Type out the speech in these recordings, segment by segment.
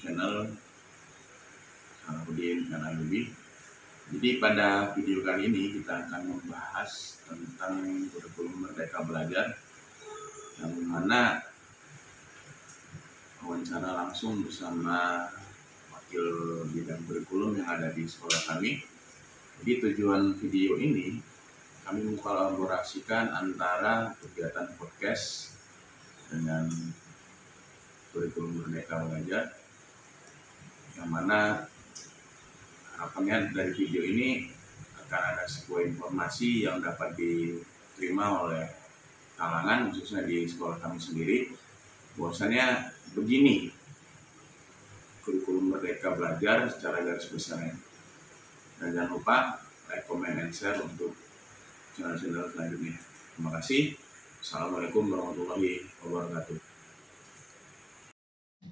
channel Salahuddin dan Ayubi. Jadi pada video kali ini kita akan membahas tentang kurikulum Merdeka Belajar, yang mana wawancara langsung bersama wakil bidang kurikulum yang ada di sekolah kami. Jadi tujuan video ini kami mengkolaborasikan antara kegiatan podcast dengan kurikulum Merdeka Belajar, yang mana harapannya dari video ini akan ada sebuah informasi yang dapat diterima oleh kalangan, khususnya di sekolah kami sendiri, bahwasanya begini kurikulum Merdeka Belajar secara garis besarnya. Dan jangan lupa like, comment, and share untuk channel-channel selanjutnya. Terima kasih. Assalamualaikum warahmatullahi wabarakatuh.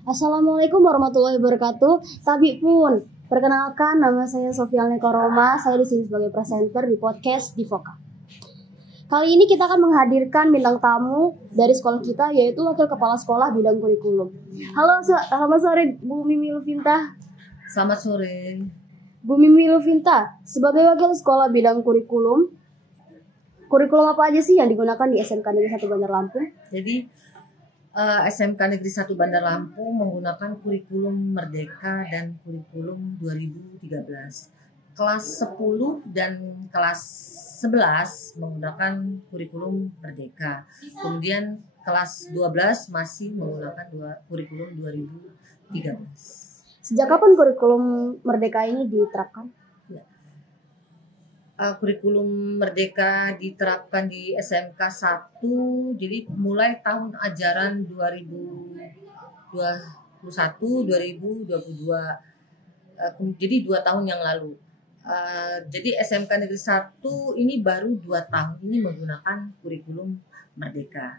Assalamualaikum warahmatullahi wabarakatuh. Tabi pun, perkenalkan nama saya Sofiane Koroma. Saya di sini sebagai presenter di podcast Divoka. Kali ini kita akan menghadirkan bintang tamu dari sekolah kita, yaitu Wakil Kepala Sekolah Bidang Kurikulum. Halo, selamat sore Bu Mimi Luvinta. Selamat sore. Bu Mimi Luvinta, sebagai Wakil Sekolah Bidang Kurikulum apa aja sih yang digunakan di SMK Negeri 1 Bandar Lampung? Jadi SMK Negeri 1 Bandar Lampung menggunakan kurikulum Merdeka dan kurikulum 2013. Kelas 10 dan kelas 11 menggunakan kurikulum Merdeka. Kemudian kelas 12 masih menggunakan kurikulum 2013. Sejak kapan kurikulum Merdeka ini diterapkan? Kurikulum Merdeka diterapkan di SMK 1, jadi mulai tahun ajaran 2021-2022, jadi 2 tahun yang lalu. Jadi SMK Negeri 1 ini baru 2 tahun ini menggunakan kurikulum Merdeka.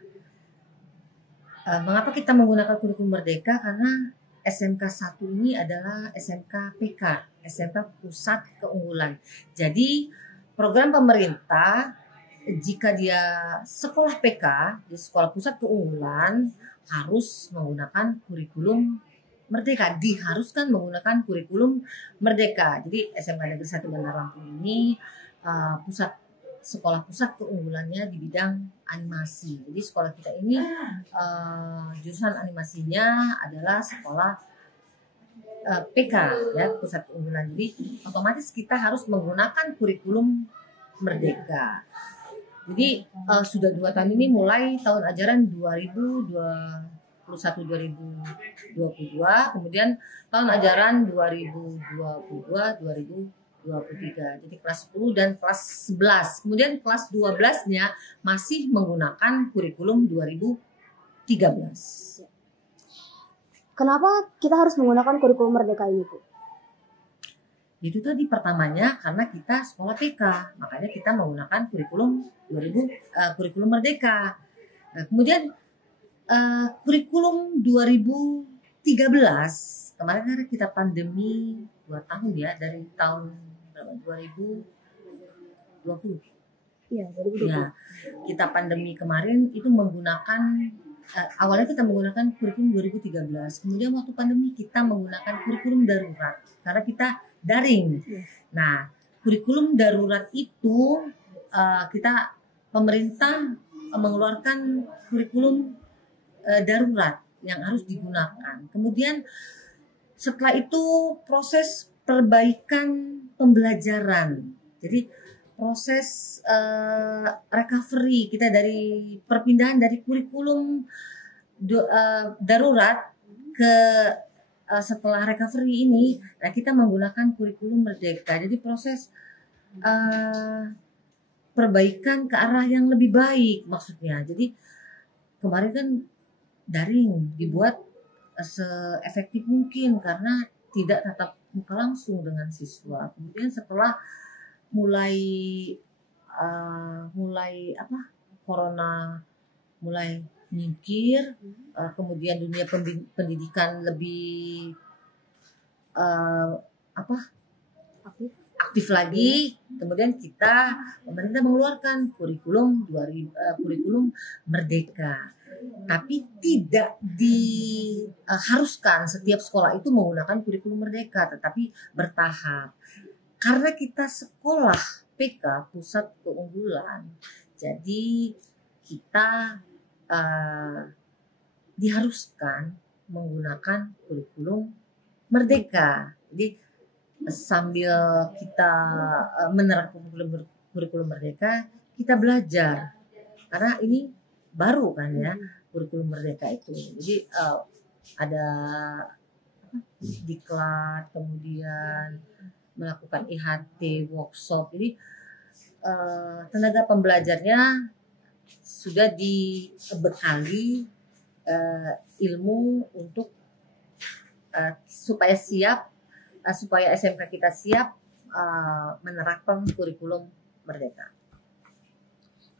Mengapa kita menggunakan kurikulum Merdeka? Karena SMK 1 ini adalah SMK PK, SMK Pusat Keunggulan. Jadi program pemerintah, jika dia sekolah PK, di sekolah pusat keunggulan, harus menggunakan kurikulum Merdeka, diharuskan menggunakan kurikulum Merdeka. Jadi SMK Negeri 1 Bandar Lampung ini sekolah pusat keunggulannya di bidang animasi. Jadi sekolah kita ini jurusan animasinya adalah sekolah PK, ya, pusat keunggulan. Jadi otomatis kita harus menggunakan kurikulum Merdeka. Jadi sudah 2 tahun ini, mulai tahun ajaran 2021-2022, kemudian tahun ajaran 2022-2023. Jadi kelas 10 dan kelas 11. Kemudian kelas 12-nya masih menggunakan kurikulum 2013. Kenapa kita harus menggunakan kurikulum Merdeka ini, Bu? Itu tadi pertamanya karena kita sekolah PK, makanya kita menggunakan kurikulum Merdeka. Nah, kemudian kurikulum 2013, kemarin kan kita pandemi 2 tahun ya, dari tahun 2020. Iya, 2020. Ya, kita pandemi kemarin itu menggunakan awalnya kita menggunakan kurikulum 2013. Kemudian waktu pandemi kita menggunakan kurikulum darurat karena kita daring. Nah, kurikulum darurat itu pemerintah mengeluarkan kurikulum darurat yang harus digunakan. Kemudian setelah itu proses perbaikan pembelajaran. Jadi proses recovery kita dari perpindahan dari kurikulum darurat ke setelah recovery ini, nah kita menggunakan kurikulum Merdeka. Jadi proses perbaikan ke arah yang lebih baik maksudnya. Jadi kemarin kan daring, dibuat seefektif mungkin karena tidak tatap muka langsung dengan siswa. Kemudian setelah mulai corona mulai menyingkir, kemudian dunia pendidikan lebih aktif lagi. Kemudian pemerintah mengeluarkan kurikulum Merdeka. Tapi tidak diharuskan setiap sekolah itu menggunakan kurikulum Merdeka, tetapi bertahap. Karena kita sekolah PK, pusat keunggulan, jadi kita diharuskan menggunakan kurikulum Merdeka. Jadi sambil kita menerapkan kurikulum Merdeka, kita belajar. Karena ini baru kan ya, kurikulum Merdeka itu. Jadi ada diklat, kemudian melakukan IHT, workshop. Jadi tenaga pembelajarnya sudah dibekali ilmu untuk supaya SMK kita siap menerapkan kurikulum Merdeka.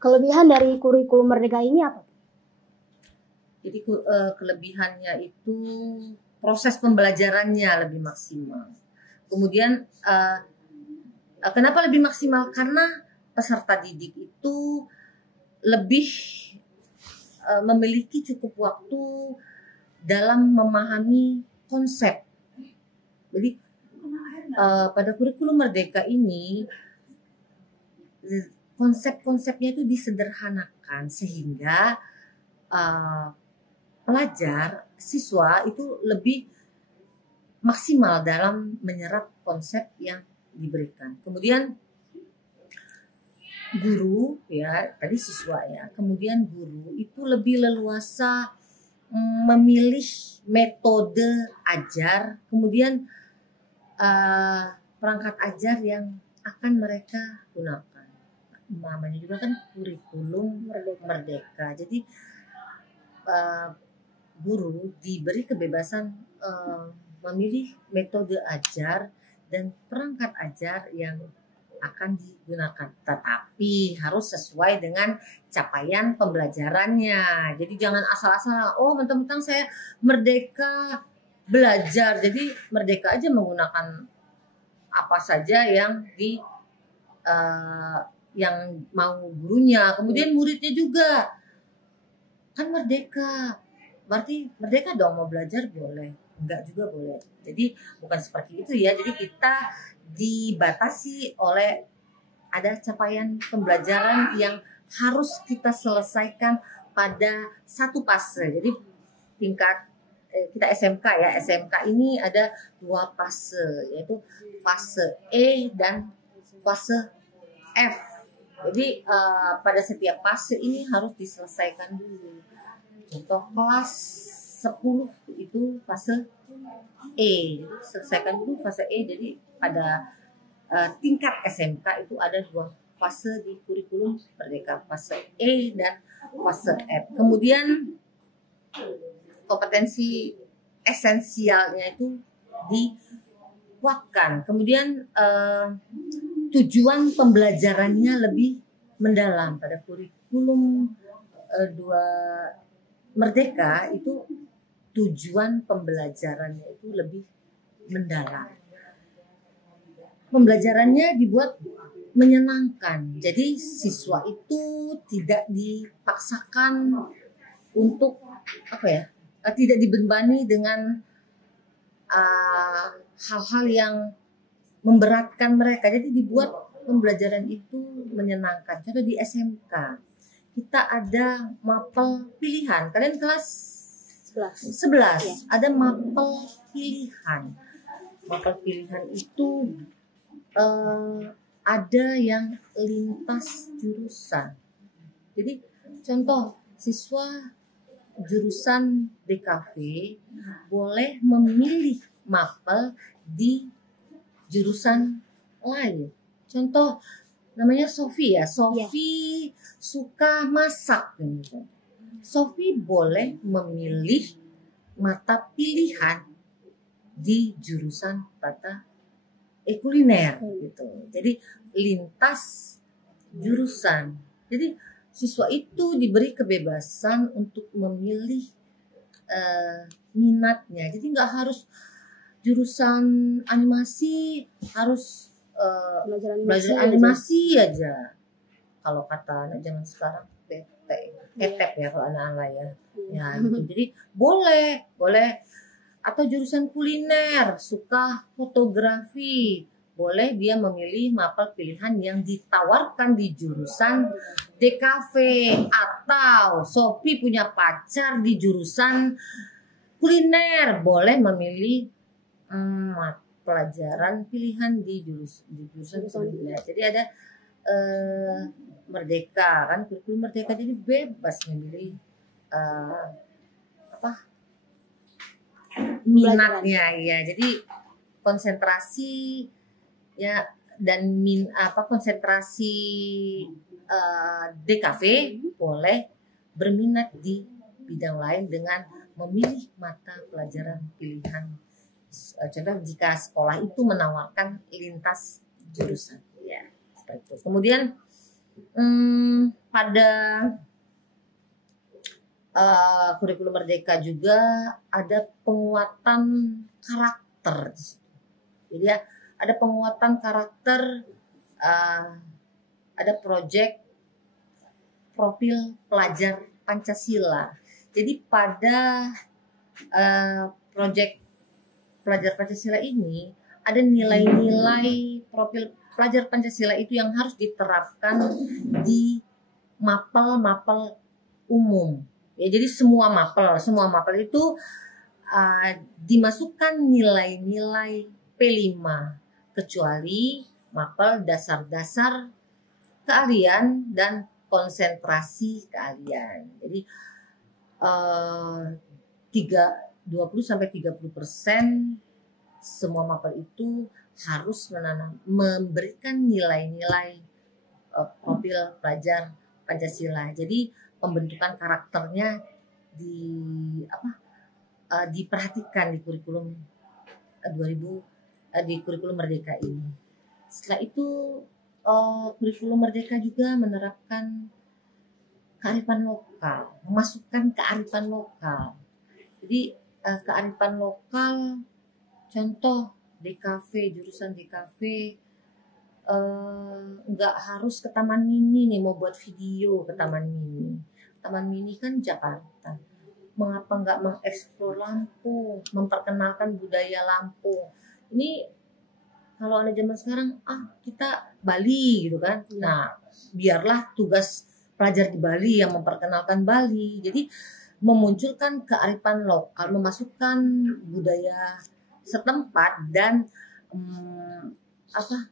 Kelebihan dari kurikulum Merdeka ini apa? Jadi kelebihannya itu proses pembelajarannya lebih maksimal. Kemudian kenapa lebih maksimal? Karena peserta didik itu lebih memiliki cukup waktu dalam memahami konsep. Jadi pada kurikulum Merdeka ini konsep-konsepnya itu disederhanakan sehingga siswa itu lebih maksimal dalam menyerap konsep yang diberikan. Kemudian guru ya, tadi siswa ya, kemudian guru itu lebih leluasa memilih metode ajar, kemudian perangkat ajar yang akan mereka gunakan. Namanya juga kan kurikulum Merdeka. Jadi guru diberi kebebasan memilih metode ajar dan perangkat ajar yang akan digunakan, tetapi harus sesuai dengan capaian pembelajarannya. Jadi jangan asal-asalan, oh mentang-mentang saya merdeka belajar, jadi merdeka aja menggunakan apa saja yang yang mau gurunya, kemudian muridnya juga kan merdeka, berarti merdeka dong, mau belajar boleh, enggak juga boleh. Jadi bukan seperti itu ya. Jadi kita dibatasi oleh ada capaian pembelajaran yang harus kita selesaikan pada satu fase. Jadi tingkat kita SMK ya, SMK ini ada 2 fase, yaitu fase E dan fase F. Jadi pada setiap fase ini harus diselesaikan dulu. Contoh kelas 10 itu fase E, selesaikan dulu fase E. Jadi pada tingkat SMK itu ada 2 fase di kurikulum Merdeka, fase E dan fase F. Kemudian kompetensi esensialnya itu dikuatkan. Kemudian tujuan pembelajarannya lebih mendalam. Pada kurikulum 2 Merdeka itu tujuan pembelajarannya itu lebih mendalam. Pembelajarannya dibuat menyenangkan. Jadi siswa itu tidak dipaksakan untuk tidak dibebani dengan hal-hal yang memberatkan mereka. Jadi dibuat pembelajaran itu menyenangkan. Contoh di SMK kita ada mapel pilihan. Kalian kelas 11 ya. Ada mapel pilihan. Mapel pilihan itu ada yang lintas jurusan. Jadi contoh siswa jurusan DKV boleh memilih mapel di jurusan lain. Contoh namanya Sofi ya. Sofi suka masak gitu. Sofi boleh memilih mata pilihan di jurusan tata kuliner gitu. Jadi lintas jurusan. Jadi siswa itu diberi kebebasan untuk memilih minatnya. Jadi nggak harus jurusan animasi harus belajar animasi aja. Kalau kata anak zaman sekarang ketep ya kalau anak-anak ya. Ya gitu. Jadi boleh atau jurusan kuliner, suka fotografi, boleh dia memilih mapel pilihan yang ditawarkan di jurusan DKV, atau Sophie punya pacar di jurusan kuliner, boleh memilih pelajaran pilihan di jurusan kuliner. Jadi ada merdeka kan, kurikulum merdeka, jadi bebas memilih minatnya ya. Jadi konsentrasi ya, dan konsentrasi DKV boleh berminat di bidang lain dengan memilih mata pelajaran pilihan. Contoh jika sekolah itu menawarkan lintas jurusan ya, seperti itu. Kemudian pada kurikulum merdeka juga ada penguatan karakter. Jadi ya, ada penguatan karakter, ada proyek profil pelajar Pancasila. Jadi pada proyek pelajar Pancasila ini ada nilai-nilai profil pelajar Pancasila itu yang harus diterapkan di mapel-mapel umum. Ya, jadi semua mapel itu dimasukkan nilai-nilai P5, kecuali mapel dasar-dasar keahlian dan konsentrasi keahlian. Jadi 20-30% semua mapel itu harus memberikan nilai-nilai profil pelajar Pancasila. Jadi pembentukan karakternya diperhatikan di kurikulum di kurikulum merdeka ini. Setelah itu kurikulum merdeka juga menerapkan kearifan lokal, memasukkan kearifan lokal. Jadi kearifan lokal, contoh DKV, jurusan DKV nggak harus ke Taman Mini nih mau buat video ke Taman Mini. Taman Mini kan Jakarta. Mengapa nggak mengeksplor Lampung, memperkenalkan budaya Lampung? Ini kalau ada zaman sekarang, kita Bali gitu kan. Nah, biarlah tugas pelajar di Bali yang memperkenalkan Bali. Jadi memunculkan kearifan lokal, memasukkan budaya setempat dan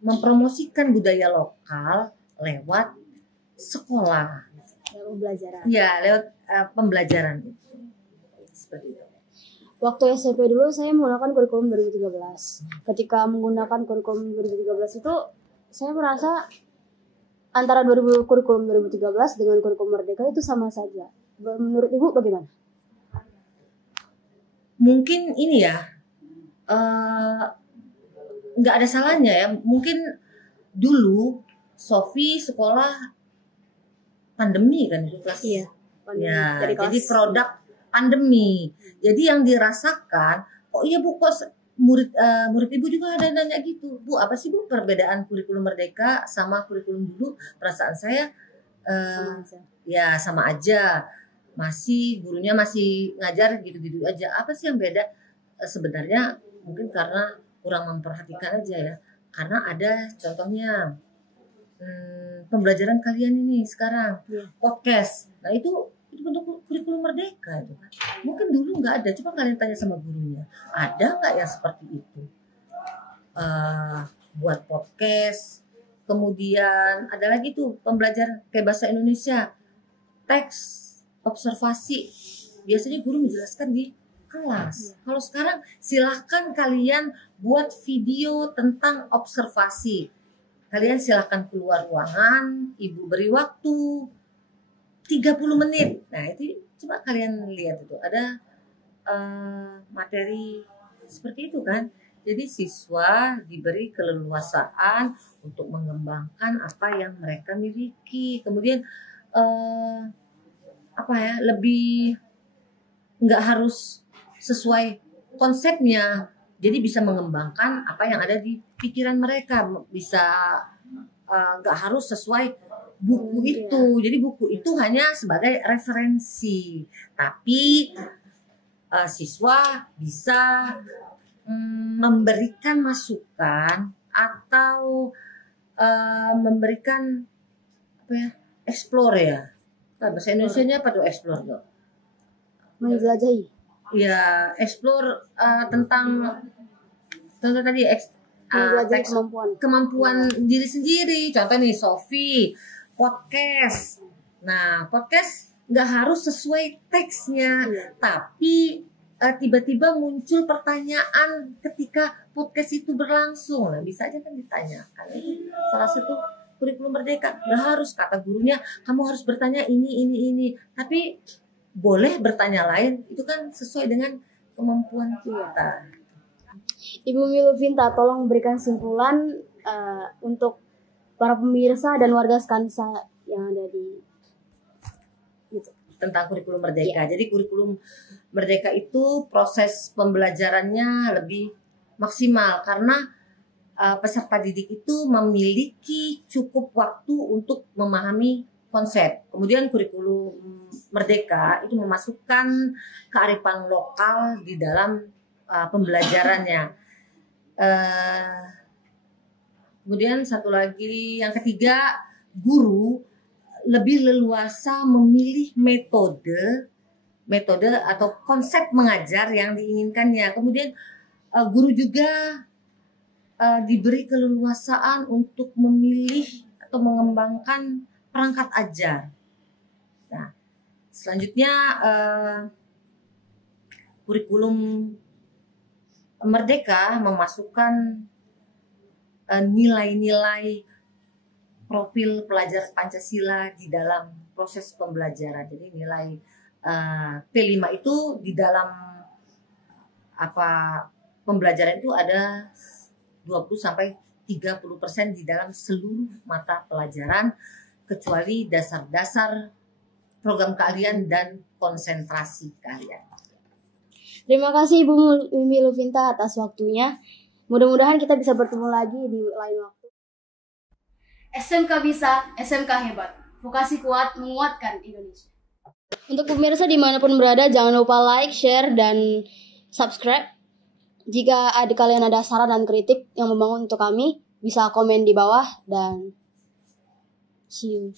mempromosikan budaya lokal lewat sekolah. Pembelajaran. Ya, lewat pembelajaran itu. Seperti itu. Waktu SMP dulu saya menggunakan kurikulum 2013. Ketika menggunakan kurikulum 2013 itu saya merasa antara kurikulum 2013 dengan kurikulum merdeka itu sama saja. Menurut Ibu bagaimana? Mungkin ini ya, nggak ada salahnya ya. Mungkin dulu Sophie sekolah pandemi kan itu kelas. Iya. Ya, jadi produk pandemi. Jadi yang dirasakan, iya Bu, kok murid Ibu juga ada nanya gitu. Bu, apa sih Bu perbedaan kurikulum merdeka sama kurikulum dulu? Perasaan saya ya sama aja. Gurunya masih ngajar gitu-gitu aja. Apa sih yang beda? Sebenarnya mungkin karena kurang memperhatikan aja ya. Karena ada contohnya pembelajaran kalian ini sekarang podcast. Nah itu bentuk kurikulum merdeka itu kan. Mungkin dulu nggak ada. Coba kalian tanya sama gurunya. Ada nggak yang seperti itu? Buat podcast. Kemudian ada lagi tuh pembelajaran kayak bahasa Indonesia, teks, observasi. Biasanya guru menjelaskan di kelas. Kalau sekarang silahkan kalian buat video tentang observasi. Kalian silahkan keluar ruangan, Ibu beri waktu 30 menit. Nah itu coba kalian lihat itu. Ada materi seperti itu kan. Jadi siswa diberi keleluasaan untuk mengembangkan apa yang mereka miliki. Kemudian lebih nggak harus sesuai konsepnya. Jadi bisa mengembangkan apa yang ada di pikiran mereka, bisa nggak harus sesuai buku itu. Jadi buku itu hanya sebagai referensi, tapi siswa bisa memberikan masukan atau memberikan apa ya, explore ya. Bahasa Indonesianya apa tuh explore tuh? Menjelajahi. Ya, explore tentang tadi Menjelajahi teks kemampuan. diri sendiri. Contoh nih, Sofi podcast. Nah, podcast nggak harus sesuai teksnya, tapi tiba-tiba muncul pertanyaan ketika podcast itu berlangsung. Nah, bisa aja kan ditanyakan. Salah satu kurikulum merdeka. Nggak harus kata gurunya kamu harus bertanya ini. Tapi boleh bertanya lain. Itu kan sesuai dengan kemampuan kita. Ibu Miluvinta, tolong berikan simpulan untuk para pemirsa dan warga Skansa yang ada di gitu. Tentang kurikulum merdeka. Jadi kurikulum merdeka itu proses pembelajarannya lebih maksimal karena peserta didik itu memiliki cukup waktu untuk memahami konsep. Kemudian kurikulum merdeka itu memasukkan kearifan lokal di dalam pembelajarannya. Kemudian satu lagi, yang ketiga, guru lebih leluasa memilih metode atau konsep mengajar yang diinginkannya. Kemudian guru juga diberi keleluasaan untuk memilih atau mengembangkan perangkat ajar. Nah, selanjutnya kurikulum merdeka memasukkan nilai-nilai profil pelajar Pancasila di dalam proses pembelajaran. Jadi nilai P5 itu di dalam pembelajaran itu ada 20-30% di dalam seluruh mata pelajaran kecuali dasar-dasar program kalian dan konsentrasi kalian. Terima kasih Ibu Miluvinta atas waktunya. Mudah-mudahan kita bisa bertemu lagi di lain waktu. SMK bisa, SMK hebat. Vokasi kuat menguatkan Indonesia. Untuk pemirsa dimanapun berada, jangan lupa like, share, dan subscribe. Jika kalian ada saran dan kritik yang membangun untuk kami, bisa komen di bawah dan see you.